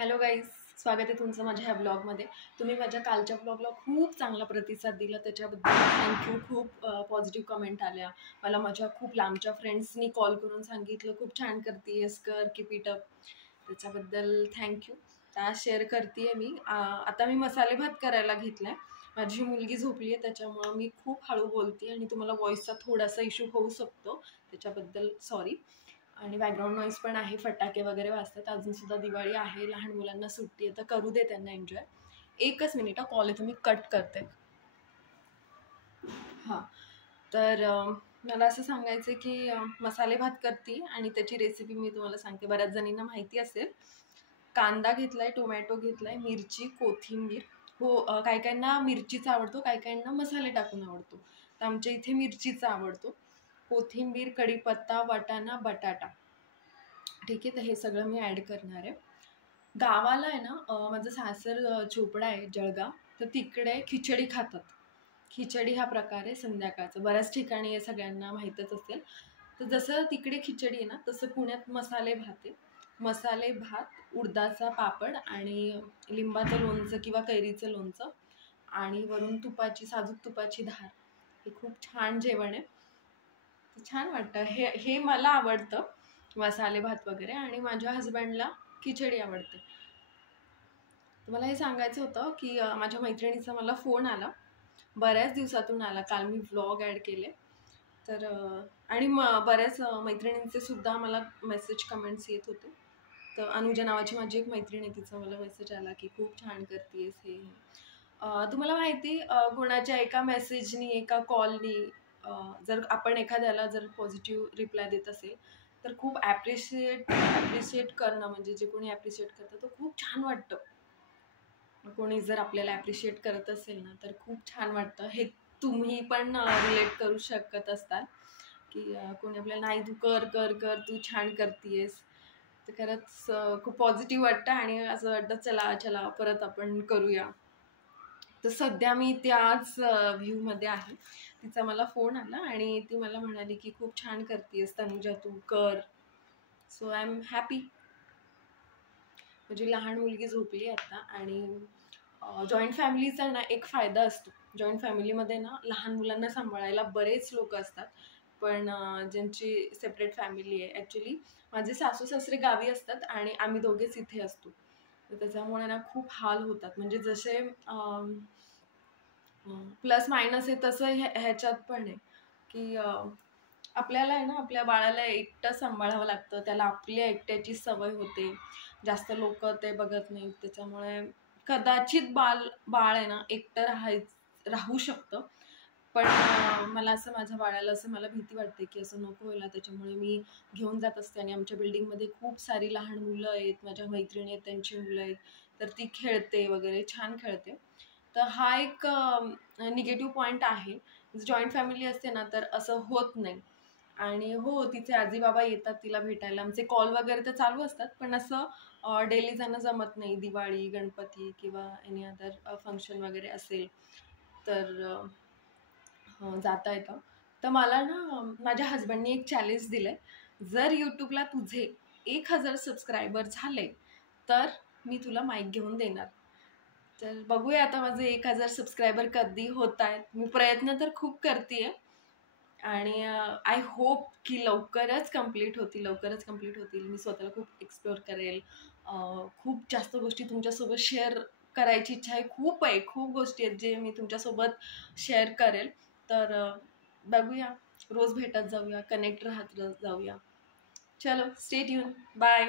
Hello guys, स्वागत आहे तुमचं माझ्या ह्या ब्लॉगमध्ये. तुम्ही माझ्या कालच्या ब्लॉगला खूप चांगला प्रतिसाद दिला, त्याच्याबद्दल थँक्यू. खूप पॉझिटिव्ह कमेंट आल्या. मला माझ्या खूप लांबच्या फ्रेंड्सनी कॉल करून सांगितलं खूप छान करतेस, कर कीप इट अप. त्याच्याबद्दल थँक्यू. त्या शेअर करते मी. आता मी मसाले भात करायला घेतला आहे. माझी मुलगी झोपली आहे, त्याच्यामुळं मी खूप हळू बोलते आणि तुम्हाला व्हॉईसचा थोडासा इश्यू होऊ शकतो, त्याच्याबद्दल सॉरी. आणि बॅकग्राऊंड नॉईज पण आहे, फटाके वगैरे वाजतात. अजूनसुद्धा दिवाळी आहे, लहान मुलांना सुट्टी आहे, तर करू दे त्यांना एन्जॉय. एकच मिनिट, कॉल आहे, तुम्ही कट करते. हां, तर मला असं सांगायचं की मसाले भात करते आणि त्याची रेसिपी मी तुम्हाला सांगते. बऱ्याच जणींना माहिती असेल. कांदा घेतला आहे, टोमॅटो घेतला आहे, मिरची, कोथिंबीर. हो, काही काहींना मिरचीचा आवडतो, काही काहींना मसाले टाकून आवडतो. तर आमच्या इथे मिरचीचा आवडतो. कोथिंबीर, कढीपत्ता, वाटाणा, बटाटा. ठीक आहे, तर हे सगळं मी ॲड करणार आहे. गावाला आहे ना, माझं सासर चोपडा आहे, जळगाव. तर तिकडे खिचडी खातात. खिचडी हा प्रकार आहे संध्याकाळचा. बऱ्याच ठिकाणी हे सगळ्यांना माहीतच असेल. तर जसं तिकडे खिचडी आहे ना, तसं पुण्यात मसाले भात आहे. मसाले भात, उडदाचा पापड आणि लिंबाचं लोणचं किंवा कैरीचं लोणचं आणि वरून तुपाची, साजूक तुपाची धार. हे खूप छान जेवण आहे. छान वाटतं. हे हे मला आवडतं, मसाले भात वगैरे. आणि माझ्या हजबंडला खिचडी आवडते. तर मला हे सांगायचं होतं की माझ्या मैत्रिणीचा मला फोन आला, बऱ्याच दिवसातून आला. काल मी व्लॉग ॲड केले. तर आणि बऱ्याच मैत्रिणींचे सुद्धा मला मेसेज, कमेंट्स येत होते. तर अनुजा नावाची माझी एक मैत्रीण आहे, तिचा मला मेसेज आला की खूप छान करतेस हे. तुम्हाला माहिती, कोणाच्या एका मेसेजनी, एका कॉलनी जर आपण एखाद्याला जर पॉझिटिव्ह रिप्लाय देत असेल तर खूप ॲप्रिशिएट करणं, म्हणजे जे कोणी ॲप्रिशिएट करतं तर खूप छान वाटतं. कोणी जर आपल्याला ॲप्रिशिएट करत असेल ना, तर खूप छान वाटतं. हे तुम्ही पण रिलेट करू शकत असताल की कोणी आपल्याला नाही, तू कर कर कर, तू छान करतेस. तर खरंच खूप पॉझिटिव्ह वाटतं आणि असं वाटतं चला चला परत आपण करूया. तर सध्या मी त्याच व्ह्यूमध्ये आहे. तिचा मला फोन आला आणि ती मला म्हणाली की खूप छान करतेस तनुजा, तू कर. So I am happy. माझी लहान मुलगी झोपली आता. आणि जॉईंट फॅमिलीचा ना एक फायदा असतो. जॉईंट फॅमिलीमध्ये ना लहान मुलांना सांभाळायला बरेच लोक असतात. पण ज्यांची सेपरेट फॅमिली आहे, ॲक्च्युली माझे सासू सासरे गावी असतात आणि आम्ही दोघेच इथे असतो. तर त्याच्यामुळे ना खूप हाल होतात. म्हणजे जसे प्लस मायनस आहे तसं ह्याच्यात पण आहे की आपल्याला आहे ना आपल्या बाळाला एकटं सांभाळावं लागतं. त्याला आपल्या एकट्याची सवय होते. जास्त लोक ते बघत नाहीत. त्याच्यामुळे कदाचित बाळ आहे ना एकटं राहू शकतं. पण मला असं, माझ्या बाळाला असं मला भीती वाटते की असं नको व्हायला. त्याच्यामुळे मी घेऊन जात असते. आणि आमच्या बिल्डिंगमध्ये खूप सारी लहान मुलं आहेत, माझ्या मैत्रिणी आहेत, त्यांची मुलं आहेत. तर ती खेळते वगैरे, छान खेळते. तर हा एक निगेटिव्ह पॉईंट आहे. जॉईंट फॅमिली असते ना तर असं होत नाही. आणि हो, तिचे आजी बाबा येतात तिला भेटायला. आमचे कॉल वगैरे तर चालू असतात, पण असं डेली जाणं जमत नाही. दिवाळी, गणपती किंवा एनी अदर फंक्शन वगैरे असेल तर जाता येतं. तर मला ना माझ्या हजबंडनी एक चॅलेंज दिलं आहे, जर यूट्यूबला तुझे 1000 सबस्क्रायबर झाले तर मी तुला माईक घेऊन देणार. तर बघूया आता माझे 1000 सबस्क्रायबर कधी होत आहेत. मी प्रयत्न तर खूप करते आहे आणि आय होप की लवकरच कंप्लीट होतील. मी स्वतःला खूप एक्सप्लोअर करेल. खूप जास्त गोष्टी तुमच्यासोबत शेअर करायची इच्छा आहे. खूप गोष्टी आहेत जे मी तुमच्यासोबत शेअर करेल. तर बघूया, रोज भेटत जाऊया, कनेक्ट राहत जाऊया. चलो, स्टे ट्यून, बाय.